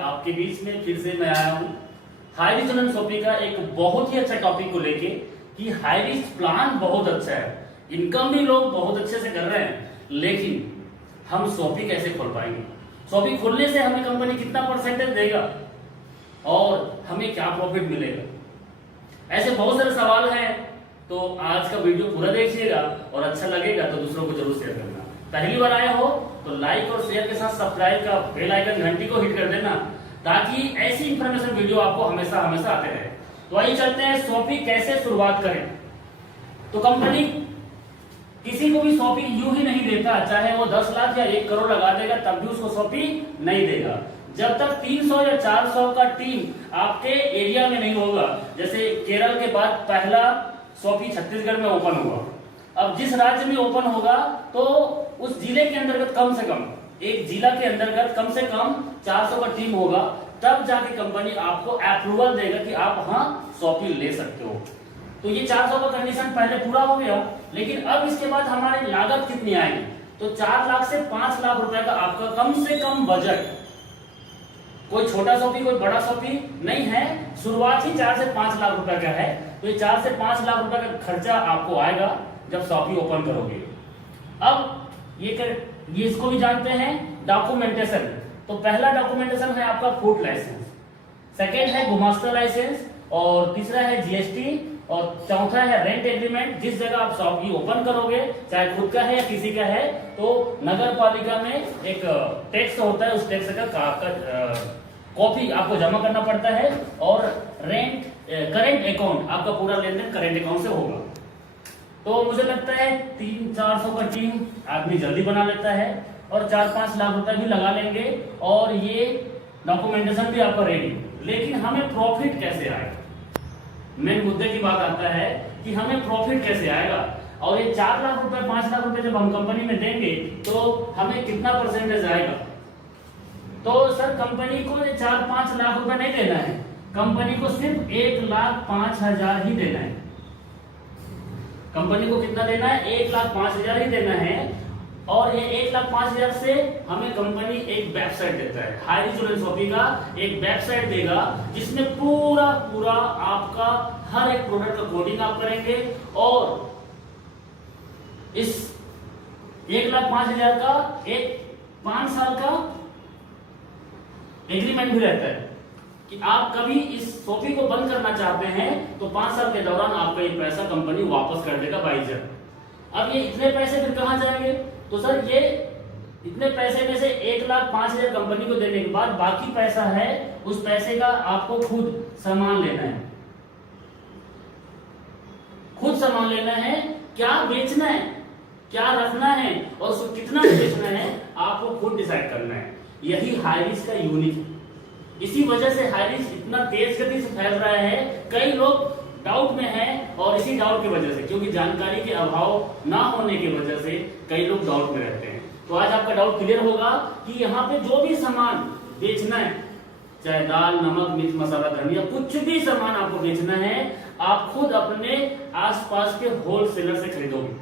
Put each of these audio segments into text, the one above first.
आपके बीच में फिर से मैं आया हूँ हाई रिजोनेंस शॉपिंग का एक बहुत ही अच्छा टॉपिक को लेके कि हाई रिस्क प्लान बहुत अच्छा है, इनकम भी लोग बहुत अच्छे से कर रहे हैं, लेकिन हम शॉपिंग कैसे खोल पाएंगे? शॉपिंग खोलने से हमें कंपनी कितना परसेंटेज देगा और हमें क्या प्रॉफिट मिलेगा? ऐसे बहुत सारे सवाल हैं, तो आज का वीडियो पूरा देखिएगा और अच्छा लगेगा तो दूसरों को जरूर शेयर करना। पहली बार आए हो तो लाइक और शेयर के साथ सब्सक्राइब का बेल आइकन घंटी को हिट कर देना, ताकि ऐसी इंफॉर्मेशन वीडियो आपको हमेशा हमेशा आते रहे। तो आइए चलते हैं शॉपिंग कैसे शुरुआत करें। तो कंपनी किसी को भी शॉपिंग यूं ही नहीं देता, चाहे वो 10 लाख या 1 करोड़ लगा देगा तब भी उसको शॉपिंग नहीं देगा जब तक 300 या 400 का टीम आपके एरिया में नहीं होगा। जैसे केरल के बाद पहला शॉपिंग छत्तीसगढ़ में ओपन हुआ, अब जिस राज्य में ओपन होगा तो उस जिले के अंतर्गत कम से कम एक जिला के अंतर्गत कम से कम 400 का टीम होगा, तब जाके कंपनी आपको अप्रूवल देगा कि आप हाँ शॉपिंग ले सकते हो। तो ये 400 का कंडीशन पहले पूरा हो गया, लेकिन अब इसके बाद हमारी लागत कितनी आएगी? तो 4 लाख से 5 लाख रुपए का आपका कम से कम बजट, कोई छोटा शॉपिंग कोई बड़ा शॉपिंग नहीं है, शुरुआत ही 4 से 5 लाख रुपए का है। तो ये 4 से 5 लाख रुपए का खर्चा आपको आएगा जब शॉपिंग ओपन करोगे। अब ये इसको भी जानते हैं डॉक्यूमेंटेशन। तो पहला डॉक्यूमेंटेशन है आपका फूड लाइसेंस, सेकेंड है गुमास्ता लाइसेंस, और तीसरा है जीएसटी, और चौथा है रेंट एग्रीमेंट। जिस जगह आप शॉपिंग ओपन करोगे, चाहे खुद का है या किसी का है, तो नगर पालिका में एक टैक्स होता है, उस टैक्स का कॉपी आपको जमा करना पड़ता है, और रेंट करेंट अकाउंट, आपका पूरा लेन देन करेंट अकाउंट से होगा। तो मुझे लगता है 300-400 का टीम आदमी जल्दी बना लेता है और 4-5 लाख रुपए भी लगा लेंगे, और ये डॉक्यूमेंटेशन भी आपका रेडी। लेकिन हमें प्रॉफिट कैसे आएगा? मेन मुद्दे की बात आता है कि हमें प्रॉफिट कैसे आएगा। और ये 4 लाख रुपए 5 लाख रुपए जब हम कंपनी में देंगे तो हमें कितना परसेंटेज आएगा? तो सर कंपनी को ये 4-5 लाख रुपए नहीं देना है, कंपनी को सिर्फ 1,05,000 ही देना है। कंपनी को कितना देना है? 1,05,000 ही देना है। और ये 1,05,000 से हमें कंपनी एक वेबसाइट देता है, हाई रिजोनेंस शॉपिंग का एक वेबसाइट देगा, जिसमें पूरा आपका हर एक प्रोडक्ट का कोडिंग आप करेंगे, और इस 1,05,000 का एक 5 साल का एग्रीमेंट भी रहता है कि आप कभी इस शॉपिंग को बंद करना चाहते हैं तो 5 साल के दौरान आपका ये पैसा कंपनी वापस कर देगा बाइजर। अब ये इतने पैसे फिर कहां जाएंगे? तो सर ये इतने पैसे में से 1,05,000 कंपनी को देने के बाद बाकी पैसा है, उस पैसे का आपको खुद सामान लेना है, खुद सामान लेना है, क्या बेचना है, क्या रखना है, और उसको कितना बेचना है आपको खुद डिसाइड करना है। यही हाई रिस्क का यूनिक है। इसी वजह से हाई रिस्क इतना तेज गति से फैल रहा है, कई लोग डाउट में हैं, और इसी डाउट की वजह से, क्योंकि जानकारी के अभाव ना होने की वजह से कई लोग डाउट में रहते हैं। तो आज आपका डाउट क्लियर होगा कि यहाँ पे जो भी सामान बेचना है, चाहे दाल, नमक, मिर्च, मसाला, धनिया, कुछ भी सामान आपको बेचना है, आप खुद अपने आसपास के होलसेलर से खरीदोगे।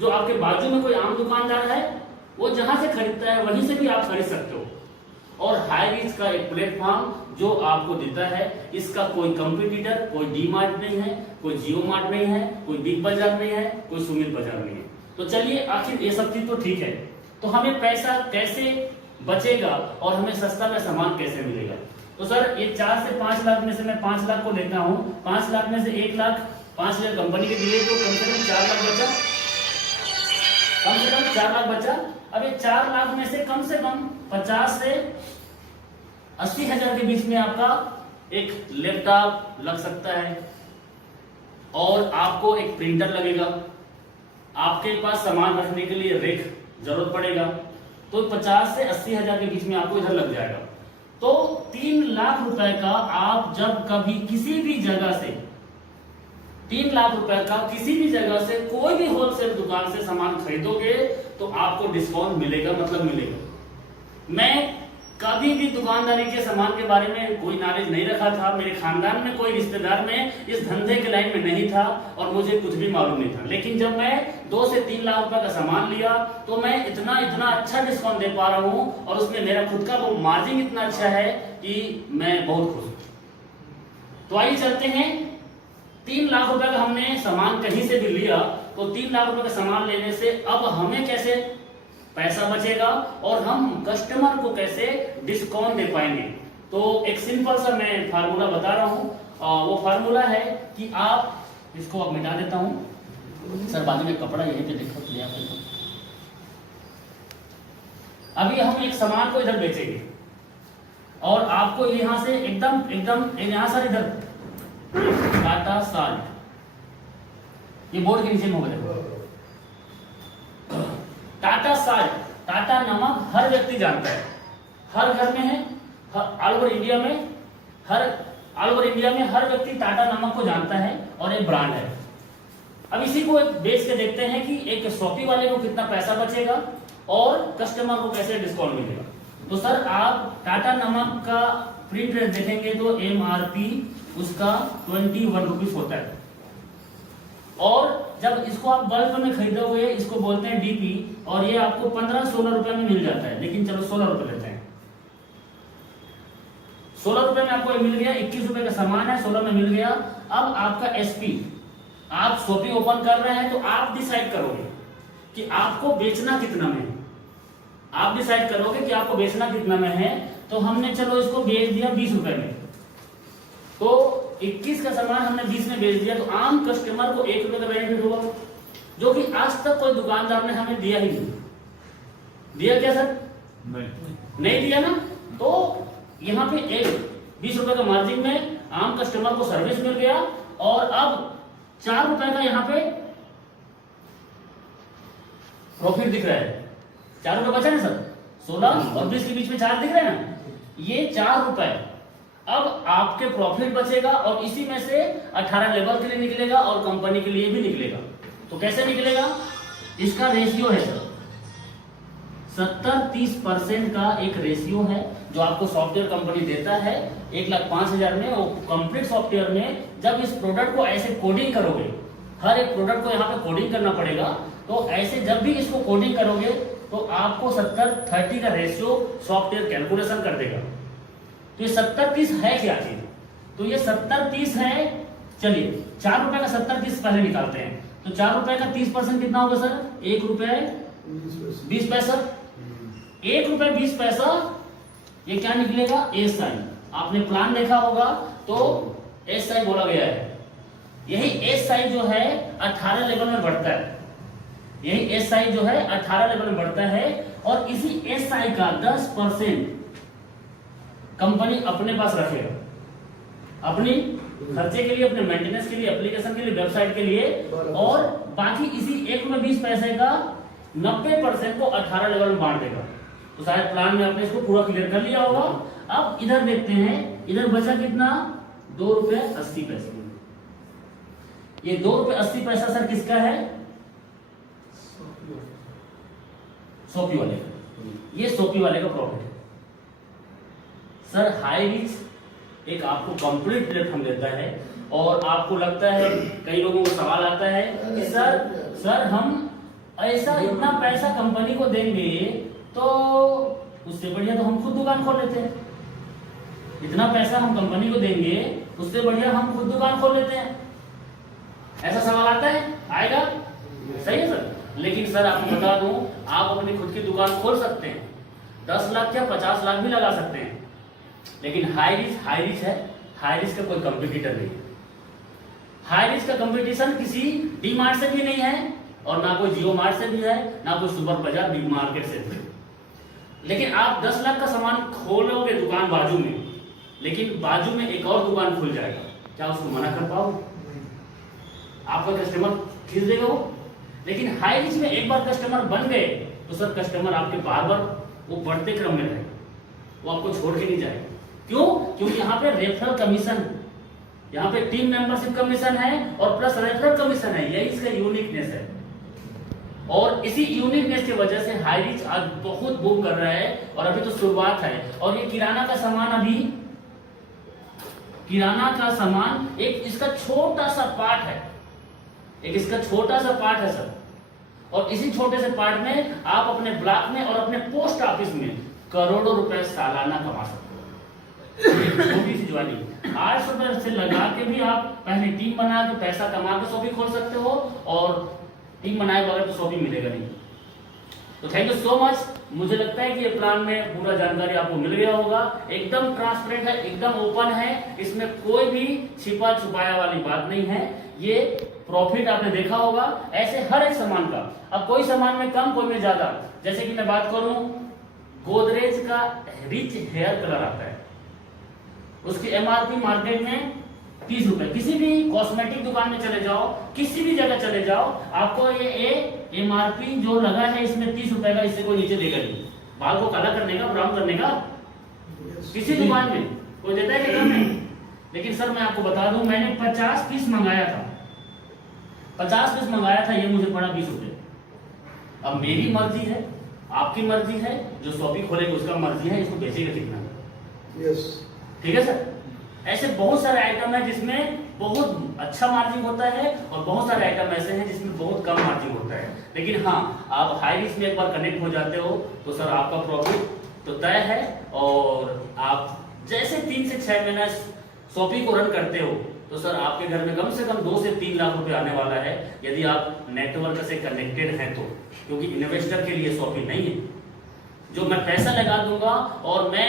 जो आपके बाजू में कोई आम दुकानदार है, वो जहां से खरीदता है वहीं से भी आप खरीद सकते हो। और हाई रिस्क का एक प्लेटफॉर्म जो आपको देता है, इसका कोई कंपटीटर, कोई डी मार्ट नहीं है, कोई जियो मार्ट नहीं है, कोई बिग बाजार नहीं है, कोई सुमित बाजार नहीं है। तो चलिए, आखिर ये सब चीज तो ठीक है, तो हमें पैसा कैसे बचेगा और हमें सस्ता में सामान कैसे मिलेगा? तो सर ये 4 से 5 लाख में से मैं 5 लाख को लेता हूँ, 5 लाख में से 1,05,000 कंपनी के दिए तो कम से कम 4 लाख बचा, कम से कम 4 लाख बचा। अब ये 4 लाख में से कम 50 से 80,000 के बीच में आपका एक लैपटॉप लग सकता है, और आपको एक प्रिंटर लगेगा, आपके पास सामान रखने के लिए रेक जरूरत पड़ेगा, तो 50 से 80,000 के बीच में आपको इधर लग जाएगा। तो 3 लाख रुपए का आप जब कभी किसी भी जगह से 3 लाख रुपए का किसी भी जगह से कोई भी होलसेल दुकान से सामान खरीदोगे तो आपको डिस्काउंट मिलेगा, मतलब मिलेगा। मैं कभी भी दुकानदारी के सामान के बारे में कोई नॉलेज नहीं रखा था, मेरे खानदान में कोई रिश्तेदार में इस धंधे के लाइन में नहीं था, और मुझे कुछ भी मालूम नहीं था। लेकिन जब मैं 2 से 3 लाख रुपए का सामान लिया तो मैं इतना अच्छा डिस्काउंट दे पा रहा हूँ, और उसमें मेरा खुद का वो मार्जिन इतना अच्छा है कि मैं बहुत खुश हूं। तो आइए चलते हैं, 3 लाख रुपए का हमने सामान कहीं से भी लिया, तो 3 लाख रुपए का सामान लेने से अब हमें कैसे पैसा बचेगा और हम कस्टमर को कैसे डिस्काउंट दे पाएंगे। तो एक सिंपल सा मैं फार्मूला बता रहा हूं, वो फार्मूला है कि आप इसको अब मिटा देता हूं सर, बाजू में कपड़ा यहीं पे देखो लिया तो। अभी हम एक सामान को इधर बेचेंगे और आपको यहां से एकदम यहां से इधर टाटा साल्ट, ये बोर्ड के नीचे में होगा, टाटा साल्ट, टाटा नमक हर व्यक्ति जानता है, हर घर में है, ऑल ओवर इंडिया में हर व्यक्ति टाटा नमक को जानता है और एक ब्रांड है। अब इसी को बेच के देखते हैं कि एक शॉपी वाले को कितना पैसा बचेगा और कस्टमर को कैसे डिस्काउंट मिलेगा। तो सर आप टाटा नमक का प्रिंट रेट देखेंगे तो MRP उसका 21 रुपीज होता है, और जब इसको आप बल्क में खरीदोगे इसको बोलते हैं DP, और ये आपको 15-16 रुपए में मिल जाता है, लेकिन चलो 16 रुपए लेते हैं। 16 रुपए में आपको ये मिल गया, 21 रुपए का सामान है, 16 में मिल गया। अब आपका SP, आप शॉपी ओपन कर रहे हैं तो आप डिसाइड करोगे कि आपको बेचना कितना में है, आप डिसाइड करोगे कि आपको बेचना कितना में है। तो हमने चलो इसको बेच दिया 20 रुपए में, तो 21 का सामान हमने 20 में बेच दिया, तो आम कस्टमर को 1 रुपए का बेनिफिट होगा, जो कि आज तक कोई दुकानदार ने हमें दिया ही नहीं। दिया क्या सर? नहीं दिया ना। तो यहाँ पे 20 रुपए का मार्जिन में आम कस्टमर को सर्विस मिल गया, और अब 4 रुपए का यहाँ पे प्रॉफिट दिख रहा है। 4 रुपए बचा ना सर, 16 और 20 के बीच में 4 दिख रहे हैं ना, ये 4 रुपए अब आपके प्रॉफिट बचेगा, और इसी में से 18 लेबर के लिए निकलेगा और कंपनी के लिए भी निकलेगा। तो कैसे निकलेगा? इसका रेशियो है सर 70-30% का एक रेशियो है जो आपको सॉफ्टवेयर कंपनी देता है 1,05,000 में। वो कंप्लीट सॉफ्टवेयर में जब इस प्रोडक्ट को ऐसे कोडिंग करोगे, हर एक प्रोडक्ट को यहाँ पे कोडिंग करना पड़ेगा, तो ऐसे जब भी इसको कोडिंग करोगे तो आपको 70-30 का रेशियो सॉफ्टवेयर कैलकुलेशन कर देगा। तो ये 70-30 है क्या चीज? तो ये 70-30 है। चलिए 4 रुपए का 70-30 पहले निकालते हैं। तो 4 रुपए का 30% कितना होगा सर? 1 रुपए 20 पैसा। 1 रुपए 20 पैसा, ये क्या निकलेगा? SI। आपने प्लान देखा होगा तो SI बोला गया है। यही SI जो है 18 लेवल में बढ़ता है, यही SI जो है 18 लेवल में बढ़ता है, और इसी SI का 10% कंपनी अपने पास रखेगा, अपनी खर्चे के लिए, अपने मेंटेनेंस के लिए, एप्लीकेशन के लिए, वेबसाइट के लिए, और बाकी इसी 1 रुपए 20 पैसे का 90% को 18 लेवल में बांट देगा। तो शायद प्लान में आपने इसको पूरा क्लियर कर लिया होगा। अब इधर देखते हैं, इधर बचा कितना? 2 रुपए 80 पैसे। ये 2 रुपए 80 पैसा सर किसका है? शॉपी वाले का। ये शॉपी वाले का प्रॉफिट है सर। हाई रिच एक आपको कंप्लीट प्लेटफॉर्म देता है, और आपको लगता है, कई लोगों को सवाल आता है कि सर हम ऐसा इतना पैसा कंपनी को देंगे तो उससे बढ़िया तो हम खुद दुकान खोल लेते हैं। इतना पैसा हम कंपनी को देंगे, उससे बढ़िया हम खुद दुकान खोल लेते हैं। ऐसा सवाल आता है? आएगा? सही है सर। लेकिन सर आपको बता दूं, आप अपनी खुद की दुकान खोल सकते हैं, 10 लाख या 50 लाख भी लगा सकते हैं, लेकिन हाई रिच है। हाई रिच का कोई कंपटीटर नहीं है। हाई रिच का कंपटीशन किसी डी मार्ट से भी नहीं है, और ना कोई जियो मार्ट से भी है, ना कोई सुपर बाजार बिग मार्केट से भी। लेकिन आप 10 लाख का सामान खोलोगे दुकान बाजू में, लेकिन बाजू में एक और दुकान खुल जाएगा, क्या उसको मना कर पाओगे? आपका कस्टमर खींच देगा वो। लेकिन हाई रिच में एक बार कस्टमर बन गए तो सर कस्टमर आपके बार बार वो बढ़ते क्रम में रहेगा, वो आपको छोड़ के नहीं जाएगा। क्यों? क्योंकि यहाँ पे रेफरल कमीशन, यहाँ पे टीम मेंबरशिप कमीशन है और प्लस रेफरल कमीशन है। यही इसका यूनिकनेस है, और इसी यूनिकनेस की वजह से हाई रिच आज बहुत बूम कर रहा है, और अभी तो शुरुआत है। और ये किराना का सामान, अभी किराना का सामान एक इसका छोटा सा पार्ट है, एक इसका छोटा सा पार्ट है सर। और इसी छोटे से पार्ट में आप अपने ब्लॉक में और अपने पोस्ट ऑफिस में करोड़ों रुपए सालाना कमा सकते हो। छोटी सी ज्वाइनिंग 800 रुपए से लगा के भी आप पहले टीम बना के पैसा कमा के शॉपिंग खोल सकते हो, और टीम बनाए बगैर तो शॉपिंग मिलेगा नहीं। तो थैंक यू सो मच। मुझे लगता है कि ये प्लान में पूरा जानकारी आपको मिल गया होगा। एकदम ट्रांसपेरेंट है, एकदम ओपन है, इसमें कोई भी छिपा छुपाया वाली बात नहीं है। ये प्रॉफिट आपने देखा होगा ऐसे हर एक सामान का। अब कोई सामान में कम कोई में ज्यादा, जैसे कि मैं बात करूं गोदरेज का रिच हेयर कलर आता है, उसकी एमआरपी मार्केट में 30 रुपए। किसी भी कॉस्मेटिक दुकान में चले जाओ, किसी भी जगह चले जाओ, आपको ये एमआरपी जो लगा है इसमें 30 रुपए का, इससे कोई नीचे देगा नहीं। बाल को काला करने का, ब्राउन करने का किसी दुकान में कोई देता है कि कम नहीं। लेकिन सर मैं आपको बता दूं, मैंने 50 पीस मंगाया था, 50 पीस मंगाया था, ये मुझे पड़ा 20 रुपए। अब मेरी मर्जी है, आपकी मर्जी है, जो शॉपिंग खोलेगा उसका मर्जी है, इसको बेचेगा कितना। यस, ठीक है सर। ऐसे बहुत सारे आइटम है जिसमें बहुत अच्छा मार्जिन होता है, और बहुत सारे आइटम ऐसे हैं जिसमें बहुत कम मार्जिन होता है। लेकिन हाँ, आप हाई रिस्क में एक बार कनेक्ट हो जाते हो तो सर आपका प्रॉफिट तो तय है। और आप जैसे 3 से 6 महीना शॉपिंग को रन करते हो तो सर आपके घर में कम से कम 2 से 3 लाख रुपए आने वाला है, यदि आप नेटवर्क से कनेक्टेड हैं तो। क्योंकि इन्वेस्टर के लिए शॉपिंग नहीं है, जो मैं पैसा लगा दूंगा और मैं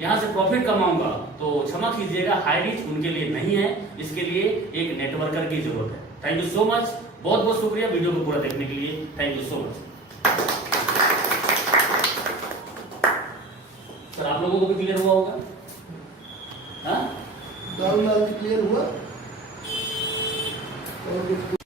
यहाँ से प्रॉफिट कमाऊंगा, तो क्षमा कीजिएगा, हाई रिच उनके लिए नहीं है। इसके लिए एक नेटवर्कर की जरूरत है। थैंक यू सो मच, बहुत बहुत शुक्रिया वीडियो को पूरा देखने के लिए। Thank you so much. Sir आप लोगों को भी क्लियर हुआ होगा? हाँ, दाल क्लियर हुआ और